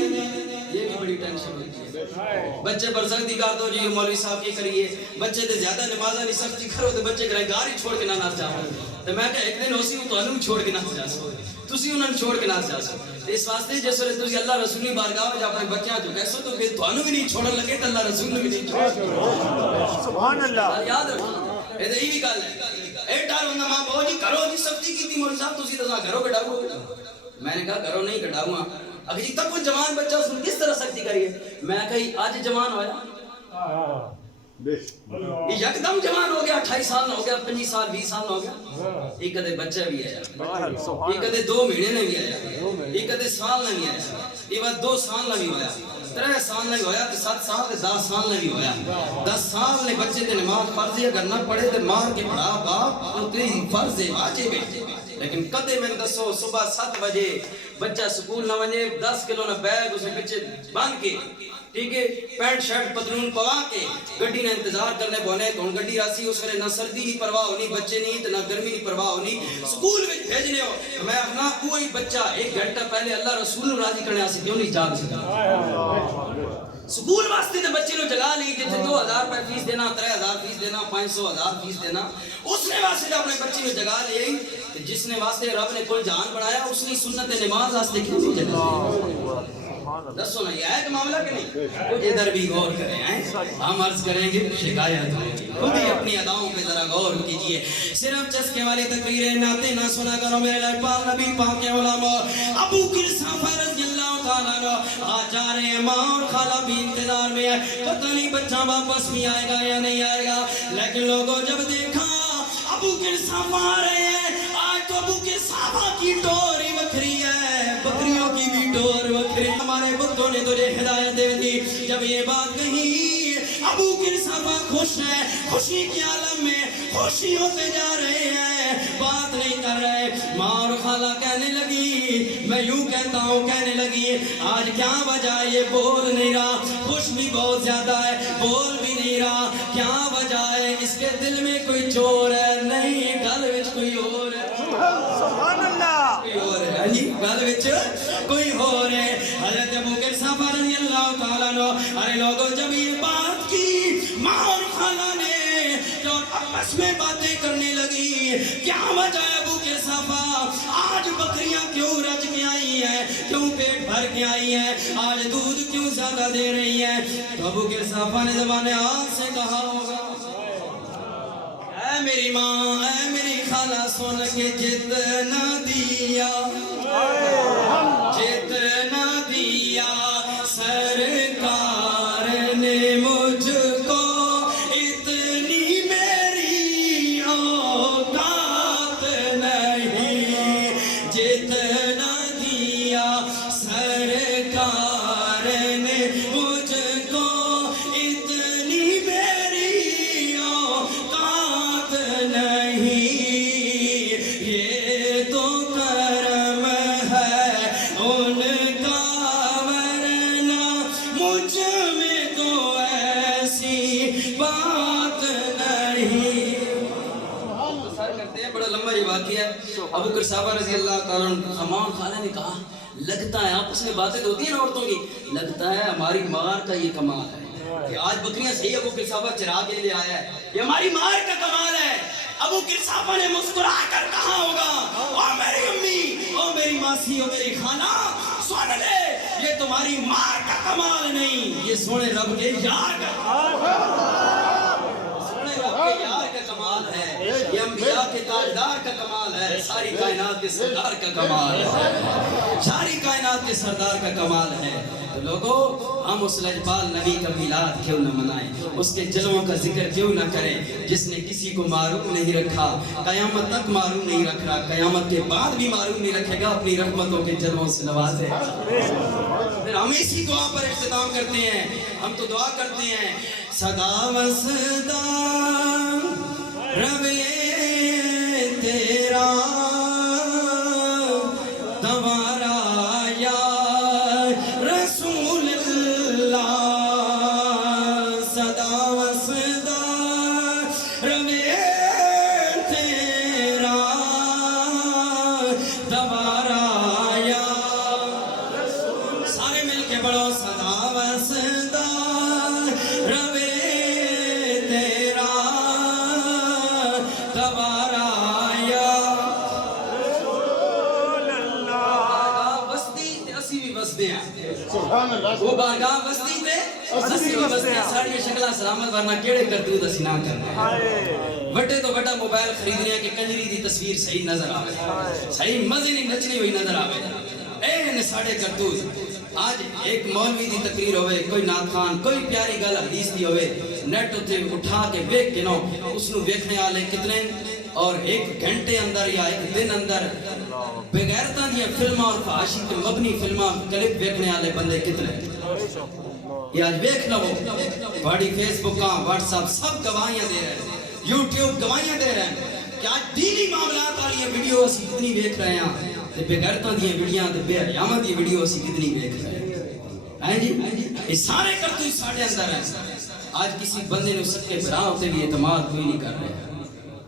یہ بھی بڑی ٹینشن ہوتی ہے. بچے پر سختی کر دو جی مولوی صاحب کی کریے, بچے تے زیادہ نمازاں نہیں سختی کرو تے بچے کرے گاڑی چھوڑ کے نہ جاؤ. تے میں کہ ایک دن اسی تانوں چھوڑ کے نہ جا سکو, تسی انہاں چھوڑ کے نہ جا سکو. اس واسطے جس ویلے تسی اللہ رسول کی بارگاہ وچ اپنے بچیاں جو کہسو تو پھر تانوں بھی نہیں چھوڑن لگے تے اللہ رسول بھی نہیں چھوڑ. سبحان اللہ. یاد رکھنا اے تے ایویں گل ہے. اے ڈر ہوندا ماں بہو جی کرو جی سختی کیتی مولوی صاحب تسی تے گھروں کڈاؤ. میں نے کہا گھروں نہیں کڈاؤں گا. اگر جی تک کوئی جوان بچہ اس نے کس طرح سختی کریے. میں کہی آج جوان ہویا, یکدم جوان ہو گیا, 28 سال ہو گیا, 25 سال 20 سال ہو گیا. ایک کدے بچہ بھی آیا, ایک کدے 2 مہینے نے بھی آیا, ایک کدے سال نے بھی آیا, یہ بات 2 سال نے بھی ہویا, 3 سال نے ہویا, 7 سال تے 10 سال نے بھی ہویا. 10 سال نے بچے تے نماز فرض ہے, اگر نہ پڑھے تے مار کے پڑھا باپ ان کے فرض ہے واجب ہے. لیکن کدے میں دسو صبح 7 بجے بچہ سکول نہ ونجے, 10 کلو نہ بیگ اسے پیچھے باندھ کے, ٹھیک ہے, پینٹ شرٹ پتلون پوا کے گڈی نے انتظار کرنے بونے. کون گڈی راسی اس ویلے نہ سردی نہیں پرواہ ہونی, بچے نہیں تے نہ گرمی نہیں پرواہ ہونی, سکول وچ بھیجنے ہو. میں اپنا کوئی بچہ 1 گھنٹہ پہلے اللہ رسول راضی کرنے واسطے کیوں نہیں جاگ سکتا. سکول واسطے تے بچے نو جگا لی جتھے 2000 روپے فیس دینا, 3000 فیس دینا, 500,000 فیس دینا, اس نے واسطے اپنے بچے نو جگا لئی. جس نے واسطے رب نے کل جہان بنایا اس نے سنت نماز واسطے کیوں نہیں جگا. دسو نا یہ ہے کہ معاملہ کہ نہیں. کچھ ادھر بھی غور کریں ہیں, ہم عرض کریں گے شکایت ہوگی. خود ہی اپنی اداؤں پہ ذرا غور کیجئے. صرف چسکے والی تقریریں نعتیں نہ سنا کرو میرے لائے پاک نبی پاک کے علماء. ابو قرصہ رضی اللہ تعالیٰ عنہ آج جا رہے ہیں, ماں اور خالہ بھی انتظار میں ہے, پتہ نہیں بچہ واپس بھی آئے گا یا نہیں آئے گا. لیکن لوگوں جب دیکھا ابو قرصہ آ رہے ہیں, آج تو ابو قرصہ کی ٹور ہی وکھری ہے, بکریوں کی بھی ٹور وکھری. ہمارے بتوں نے تجھے ہدایت دے دی. جب یہ بات کہی ابو قرصہ خوش ہے, خوشی کے عالم میں خوشی ہوتے جا رہے ہیں, بات نہیں کر رہے. ماں اور خالہ کہنے لگی, میں یوں کہتا ہوں کہنے لگی, آج کیا وجہ ہے یہ بول نہیں رہا, خوش بھی بہت زیادہ ہے, بول بھی نہیں رہا, کیا وجہ ہے, اس کے دل میں کوئی چور ہے, نہیں گل وچ کوئی اور ہے. سبحان اللہ. کوئی اور ہے جی, گل وچ کوئی اور ہے. حضرت ابو قرصہ رضی اللہ تعالیٰ عنہ, ارے لوگوں جب یہ بات کی ماں اور خالہ نے جو آپس میں باتیں کرنے لگی, کیا وجہ ہے ابو قرصہ, آج بکریاں کیوں رج کے آئی ہیں, کیوں پیٹ بھر کے آئی ہیں, آج دودھ کیوں زیادہ دے رہی ہیں. تو ابو قرصہ نے زبان حال سے کہا ہوگا, اے میری ماں اے میری خالہ سن کے جتنا دیا, جتنا دیا سرکار نے مجھ کو, اتنی میری اوقات نہیں, جتنا دیا سرکار نے مجھ کو, اتنی میری اوقات نہیں. یہ تو کرم ہے ان کا, ورنہ مجھ میں تو ایسی بات نہیں. سر کرتے ہیں, بڑا لمبا یہ واقعہ ہے. ابو قرصہ رضی اللہ تعالیٰ عنہ ماں اور خالہ نے کہا, لگتا ہے آپس میں باتیں ہوتی ہیں نا عورتوں کی, لگتا ہے ہماری مار کا یہ کمال ہے کہ آج بکریاں صحیح ابو قرصہ چرا کے لے آیا ہے, یہ ہماری مار کا کمال ہے. ابو قرصہ نے مسکرا کر کہا ہوگا, او میری امی, او میری ماسی, او میری خالہ, سن لے, یہ تمہاری مار کا کمال نہیں, یہ سونے رب کے یار کا, سونے رب کے یار کا کمال ہے, یہ انبیاء کے تاجدار کا کمال ہے, ساری کائنات کے سردار کا کمال ہے, ساری کائنات کے سردار کا کمال ہے. تو لوگوں ہم اس لجپال نبی کا میلاد کیوں نہ منائیں, اس کے جلووں کا ذکر کیوں نہ کریں, جس نے کسی کو معروم نہیں رکھا, قیامت تک معروم نہیں رکھ رہا, قیامت کے بعد بھی معروم نہیں رکھے گا, اپنی رحمتوں کے جلووں سے نوازے. پھر ہم اسی دعا پر اختتام کرتے ہیں. ہم تو دعا کرتے ہیں, صدا و صدا رب تیرا دوبارہ یا رسول اللہ کے بڑو صدا وسدا روے تیرا دوبارہ یا رسول اللہ وسدی تے اسی بھی وسدے ہیں سبحان اللہ وہ بارگاہ وسدی تے اسی بھی وسدے ہیں ساڑی شکلہ سلامت ورنہ کیڑے کرتوت اسی نہ کرنے ہائے وٹے تو وٹا موبائل خریدنے کہ کنجری دی تصویر صحیح نظر آوے صحیح مزے نہیں نچنی ہوئی نظر آوے اے نے ساڑے کرتوت آج ایک مولوی دی تقریر ہوئے کوئی نعت خان کوئی پیاری گل حدیث دی ہوئے نیٹ تے اٹھا کے ویکھ کے نو اس نو ویکھنے والے کتنے اور ایک گھنٹے اندر یا ایک دن اندر بغیرتاں دی فلماں اور فحاشی تے مبنی فلماں کلپ ویکھنے والے بندے کتنے یہ آج ویکھ لو بڑی فیس بکاں واٹس ایپ سب گواہیاں دے رہے ہیں یوٹیوب گواہیاں دے رہے ہیں کہ آج دینی معاملات والی ویڈیو اسی کتنی ویکھ رہے ہیں تے بغیرتاں دی ویڈیوز تے بے حیاواں دی ویڈیو اسی کتنی ویکھ رہے ہیں جی یہ سارے کرتوت ساڈے اندر ہیں آج کسی بندے نے سچے براہ ہوتے بھی اعتماد کوئی نہیں کر رہا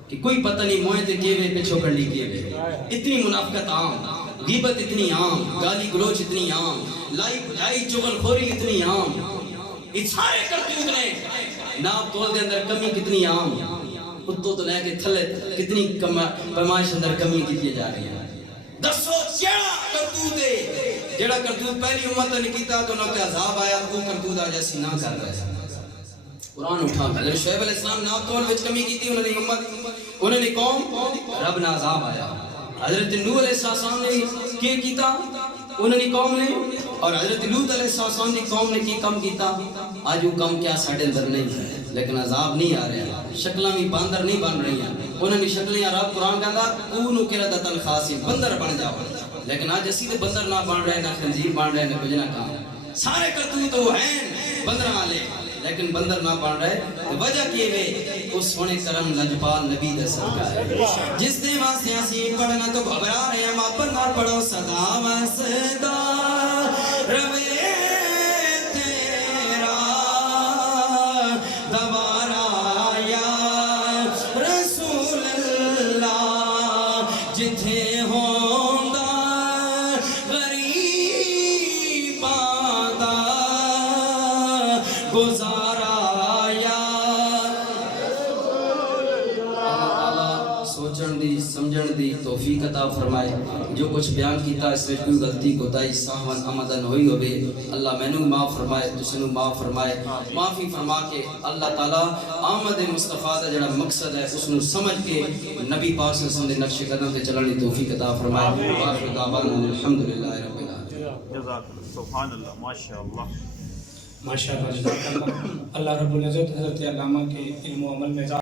کہ کوئی پتہ نہیں موئے تے کیوے پچھو کرنی کیوے اتنی منافقت عام غیبت اتنی عام گالی گلوچ اتنی عام لائی چغل خوری اتنی عام یہ سارے کرتوت نے ناپ تول دے اندر کمی کتنی عام اتو تو لے کے تھلے کتنی پیمائش اندر کمی کی جا رہی ہے دسو کیڑا کرتوت ہے جڑا کرتوت پہلی امت نے کیتا تو نہ کہ عذاب آیا وہ کرتوت آج ایسی نہ کر رہے قرآن اٹھا حضرت شعیب علیہ السلام ناپ تول وچ کمی کی تھی انہوں نے امت انہوں نے قوم رب نہ عذاب آیا حضرت نوح علیہ السلام نے کیا کیتا انہوں نے قوم نے اور حضرت لوط علیہ السلام نے قوم نے کی کم کیتا آج وہ کم کیا ساڑھے اندر نہیں ہے لیکن عذاب نہیں آ رہے ہیں شکلیں بھی باندر نہیں بن رہی ہیں انہوں نے شکلیں رب قرآن کہتا اونو قردۃ خاسئین بندر بن جاؤ لیکن آج اسی تو بندر نہ بن رہے نہ خنزیر بن رہے نہ کچھ نہ کام سارے کرتوت تو ہیں بندر والے لیکن بندر نہ بن رہے وجہ کیے وے اس سونے کرم لجپال نبی دے سرکار جس نے واسطے اسی پڑھنا تو گھبرا رہے ہیں ماں پر نہ پڑھو صدا وسدا روے تیرا دوبارہ یا رسول اللہ جتھے ہوندا غریباں دا گزارا یا سوچن دی سمجھن دی توفیق عطا فرمائے جو کچھ بیان کیتا اس میں کوئی غلطی کوتاہی سہون آمدن ہوئی ہوئے اللہ میں نے معاف فرمائے تسنو معاف فرمائے معافی فرما کے اللہ تعالیٰ آمد مصطفیٰ دا جڑا مقصد ہے اس نے سمجھ کے نبی پاک صلی اللہ علیہ وسلم دے نقش قدم تے چلنے توفیق عطا فرمائے وآخر دعوانا الحمدللہ رب العالمین جزاک اللہ سبحان اللہ ماشاءاللہ ماشاءاللہ جزاک اللہ اللہ رب العزت حضرت علامہ کے علم و عمل میں